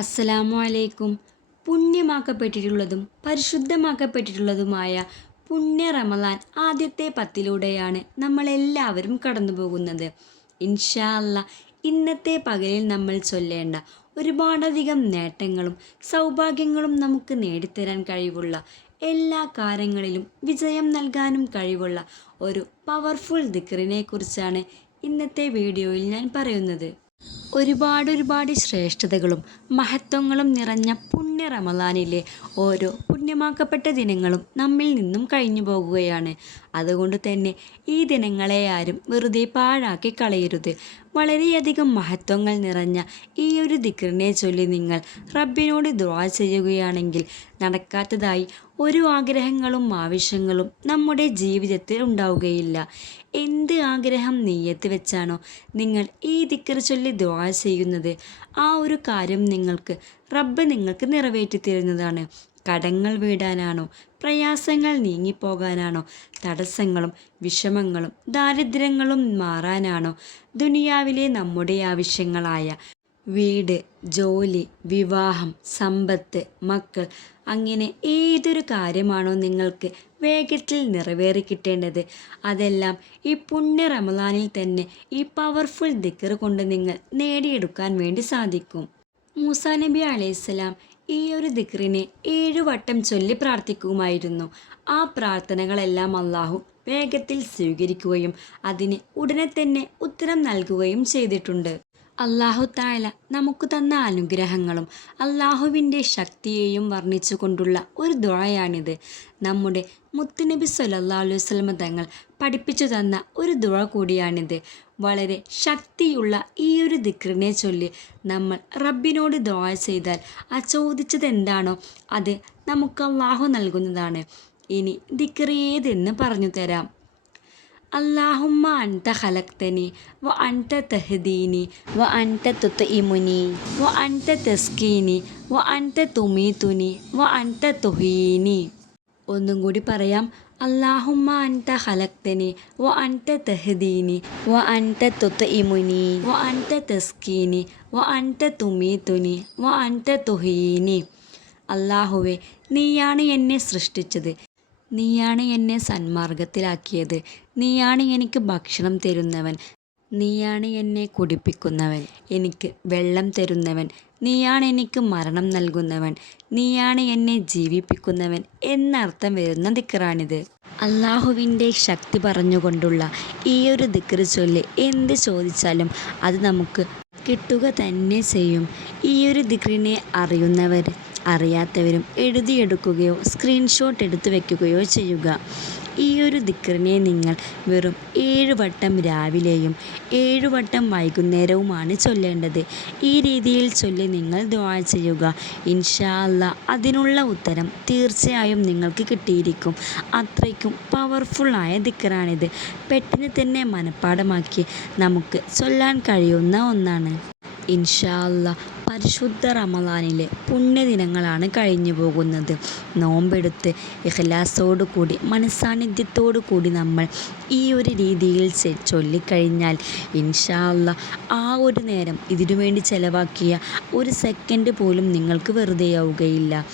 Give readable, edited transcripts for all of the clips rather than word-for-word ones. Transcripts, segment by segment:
അസ്സലാമു അലൈക്കും. പുണ്യമാക്കപ്പെട്ടിട്ടുള്ളതും പരിശുദ്ധമാക്കപ്പെട്ടിട്ടുള്ളതുമായ പുണ്യ റമളാൻ ആദ്യത്തെ 10ലൂടെയാണ് നമ്മളെല്ലാവരും കടന്നു പോകുന്നത്. ഇൻഷാ അല്ലാ ഇന്നത്തെ പകലിൽ നമ്മൾ ചൊല്ലേണ്ട ഒരുപാടധികം നേട്ടങ്ങളും സൗഭാഗ്യങ്ങളും നമുക്ക് നേടിത്തരാൻ കഴിവുള്ള, എല്ലാ കാര്യങ്ങളിലും വിജയം നൽകാനും കഴിവുള്ള ഒരു പവർഫുൾ ദിക്റിനെ കുറിച്ചാണ് ഇന്നത്തെ വീഡിയോയിൽ ഞാൻ പറയുന്നത്. ഒരുപാട് ശ്രേഷ്ഠതകളും മഹത്വങ്ങളും നിറഞ്ഞ പുണ്യ റമളാനിലെ ഓരോ പുണ്യമാക്കപ്പെട്ട ദിനങ്ങളും നമ്മിൽ നിന്നും കഴിഞ്ഞു പോകുകയാണ്. അതുകൊണ്ട് തന്നെ ഈ ദിനങ്ങളെ ആരും വെറുതെ പാഴാക്കി കളയരുത്. വളരെയധികം മഹത്വങ്ങൾ നിറഞ്ഞ ഈ ഒരു ദിക്റിനെ ചൊല്ലി നിങ്ങൾ റബ്ബിനോട് ദുആ ചെയ്യുകയാണെങ്കിൽ നടക്കാത്തതായി ഒരു ആഗ്രഹങ്ങളും ആവശ്യങ്ങളും നമ്മുടെ ജീവിതത്തിൽ ഉണ്ടാവുകയില്ല. എന്ത് ആഗ്രഹം നീയത്ത് വെച്ചാണോ നിങ്ങൾ ഈ ദിക്ർ ചൊല്ലി ദുആ ചെയ്യുന്നത്, ആ ഒരു കാര്യം റബ്ബ് നിങ്ങൾക്ക് നിറവേറ്റി തരുന്നതാണ്. കടങ്ങൾ വീടാനാണോ, പ്രയാസങ്ങൾ നീങ്ങിപ്പോകാനാണോ, തടസ്സങ്ങളും വിഷമങ്ങളും ദാരിദ്ര്യങ്ങളും മാറാനാണോ, ദുനിയാവിലെ നമ്മുടെ ആവശ്യങ്ങളായ വീട്, ജോലി, വിവാഹം, സമ്പത്ത്, മക്കൾ, അങ്ങനെ ഏതൊരു കാര്യമാണോ നിങ്ങൾക്ക് വേഗത്തിൽ നിറവേറി കിട്ടേണ്ടത്, അതെല്ലാം ഈ പുണ്യ റമളാനിൽ തന്നെ ഈ പവർഫുൾ ദിക്ർ കൊണ്ട് നിങ്ങൾ നേടിയെടുക്കാൻ വേണ്ടി സാധിക്കും. മൂസാ നബി അലൈഹിസ്സലാം ഈ ഒരു ദിക്റിനെ 7 വട്ടം ചൊല്ലി പ്രാർത്ഥിക്കുമായിരുന്നു. ആ പ്രാർത്ഥനകളെല്ലാം അള്ളാഹു വേഗത്തിൽ സ്വീകരിക്കുകയും അതിന് ഉടനെ തന്നെ ഉത്തരം നൽകുകയും ചെയ്തിട്ടുണ്ട്. അല്ലാഹു തആല നമുക്ക് തന്ന അനുഗ്രഹങ്ങളും അല്ലാഹുവിൻ്റെ ശക്തിയെയും വർണ്ണിച്ചുകൊണ്ടുള്ള ഒരു ദുആയാണിത്. നമ്മുടെ മുത്തുനബി സ്വല്ലല്ലാഹു അലൈഹി വസല്ലം തങ്ങൾ പഠിപ്പിച്ചു തന്ന ഒരു ദുആ കൂടിയാണിത്. വളരെ ശക്തിയുള്ള ഈ ഒരു ദിക്റിനെ ചൊല്ലി നമ്മൾ റബ്ബിനോട് ദുആ ചെയ്താൽ ആ ചോദിച്ചത് എന്താണോ അത് നമുക്ക് അല്ലാഹു നൽകുന്നതാണ്. ഇനി ദിക്ർ ഏതെന്ന് പറഞ്ഞു തരാം. അല്ലാഹുമ്മ അൻത ഖലഖ്തനി വ അൻത തഹ്ദീനി വ അൻത തുത്ഇമുനി വ അൻത തസ്കീനി വ അൻത തുമീതുനി വ അൻത തുഹീനി. ഒന്നും കൂടി പറയാം. അല്ലാഹുമ്മ അൻത ഖലഖ്തനി വ അൻത തഹ്ദീനി വ അൻത തുത്ഇമുനി വ അൻത തസ്കീനി വ അൻത തുമീതുനി വ അൻത തുഹീനി. അല്ലാഹുവേ, നീയാണ് എന്നെ സൃഷ്ടിച്ചത്, നീയാണ് എന്നെ സന്മാർഗത്തിലാക്കിയത്, നീയാണ് എനിക്ക് ഭക്ഷണം തരുന്നവൻ, നീയാണ് എന്നെ കുടിപ്പിക്കുന്നവൻ, എനിക്ക് വെള്ളം തരുന്നവൻ, നീയാണ് എനിക്ക് മരണം നൽകുന്നവൻ, നീയാണ് എന്നെ ജീവിപ്പിക്കുന്നവൻ എന്നർത്ഥം വരുന്ന ദിക്റാണിത്. അല്ലാഹുവിൻ്റെ ശക്തി പറഞ്ഞുകൊണ്ടുള്ള ഈ ഒരു ദിക്ർ ചൊല്ലി എന്ത് ചോദിച്ചാലും അത് നമുക്ക് കിട്ടുക തന്നെ ചെയ്യും. ഈ ഒരു ദിക്റിനെ അറിയുന്നവർ അറിയാത്തവരും എഴുതിയെടുക്കുകയോ സ്ക്രീൻഷോട്ട് എടുത്തു വയ്ക്കുകയോ ചെയ്യുക. ഈ ഒരു ദിക്റിനെ നിങ്ങൾ വെറും 7 വട്ടം രാവിലെയും 7 വട്ടം വൈകുന്നേരവുമാണ് ചൊല്ലേണ്ടത്. ഈ രീതിയിൽ ചൊല്ലി നിങ്ങൾ ദുആ ചെയ്യുക. ഇൻഷാ അല്ലാ അതിനുള്ള ഉത്തരം തീർച്ചയായും നിങ്ങൾക്ക് കിട്ടിയിരിക്കും. അത്രയ്ക്കും പവർഫുള്ളായ ദിക്റാണിത്. പെട്ടെന്ന് തന്നെ മനഃപ്പാഠമാക്കി നമുക്ക് ചൊല്ലാൻ കഴിയുന്ന ഒന്നാണ്. ഇൻഷാ അല്ലാ പരിശുദ്ധ റമളാനിലെ പുണ്യദിനങ്ങളാണ് കഴിഞ്ഞു പോകുന്നത്. നോമ്പെടുത്ത് ഇഖ്ലാസോടു കൂടി മനസ്സാന്നിധ്യത്തോടു കൂടി നമ്മൾ ഈ ഒരു രീതിയിൽ ചൊല്ലിക്കഴിഞ്ഞാൽ ഇൻഷാ അല്ലാ ആ ഒരു നേരം ഇതിനുവേണ്ടി ചെലവാക്കിയ ഒരു സെക്കൻഡ് പോലും നിങ്ങൾക്ക് വെറുതെയാവുകയില്ല.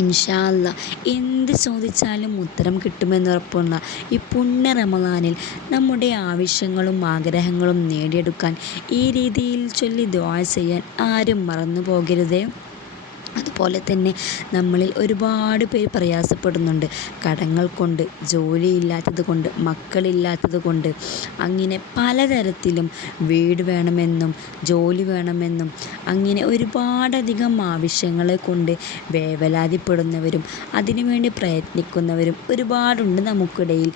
ഇൻഷാ അല്ലാ എന്ത് ചോദിച്ചാലും ഉത്തരം കിട്ടുമെന്നുറപ്പുള്ള ഈ പുണ്യ റമളാനിൽ നമ്മുടെ ആവശ്യങ്ങളും ആഗ്രഹങ്ങളും നേടിയെടുക്കാൻ ഈ രീതിയിൽ ചൊല്ലി ദുആ ചെയ്യാൻ ആരും മറന്നു പോകരുതേ. അതുപോലെ തന്നെ നമ്മളിൽ ഒരുപാട് പേര് പ്രയാസപ്പെടുന്നുണ്ട്. കടങ്ങൾ കൊണ്ട്, ജോലിയില്ലാത്തത് കൊണ്ട്, മക്കളില്ലാത്തത് കൊണ്ട്, അങ്ങനെ പലതരത്തിലും വീട് വേണമെന്നും ജോലി വേണമെന്നും അങ്ങനെ ഒരുപാടധികം ആവശ്യങ്ങളെ കൊണ്ട് വേവലാതിപ്പെടുന്നവരും അതിനുവേണ്ടി പ്രയത്നിക്കുന്നവരും ഒരുപാടുണ്ട് നമുക്കിടയിൽ.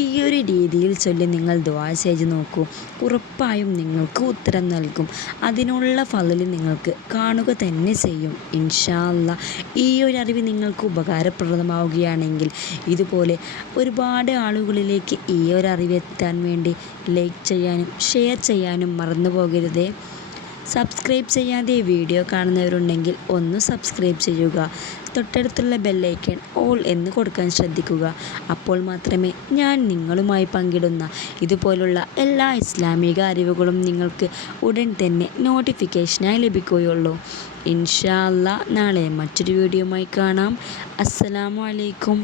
ഈ ഒരു രീതിയിൽ ചൊല്ലി നിങ്ങൾ ദുആ ചെയ്ത് നോക്കൂ. ഉറപ്പായും നിങ്ങൾക്ക് ഉത്തരം നൽകും. അതിനുള്ള ഫള് നിങ്ങൾക്ക് കാണുക തന്നെ ചെയ്യും. ഇൻഷാ അല്ലാ ഈ ഒരു അറിവ് നിങ്ങൾക്ക് ഉപകാരപ്രദമാവുകയാണെങ്കിൽ ഇതുപോലെ ഒരുപാട് ആളുകളിലേക്ക് ഈ ഒരു അറിവ് എത്താൻ വേണ്ടി ലൈക്ക് ചെയ്യാനും ഷെയർ ചെയ്യാനും മറന്നു പോകരുതേ. സബ്സ്ക്രൈബ് ചെയ്യാതെ വീഡിയോ കാണുന്നവരുണ്ടെങ്കിൽ ഒന്ന് സബ്സ്ക്രൈബ് ചെയ്യുക. തൊട്ടടുത്തുള്ള ബെല്ലൈക്കൺ ഓൾ എന്ന് കൊടുക്കാൻ ശ്രദ്ധിക്കുക. അപ്പോൾ മാത്രമേ ഞാൻ നിങ്ങളുമായി പങ്കിടുന്ന ഇതുപോലുള്ള എല്ലാ ഇസ്ലാമിക അറിവുകളും നിങ്ങൾക്ക് ഉടൻ തന്നെ നോട്ടിഫിക്കേഷനായി ലഭിക്കുകയുള്ളൂ. ഇൻഷാ അല്ലാഹ് നാളെ മറ്റൊരു വീഡിയോയുമായി കാണാം. അസ്സലാമു അലൈക്കും.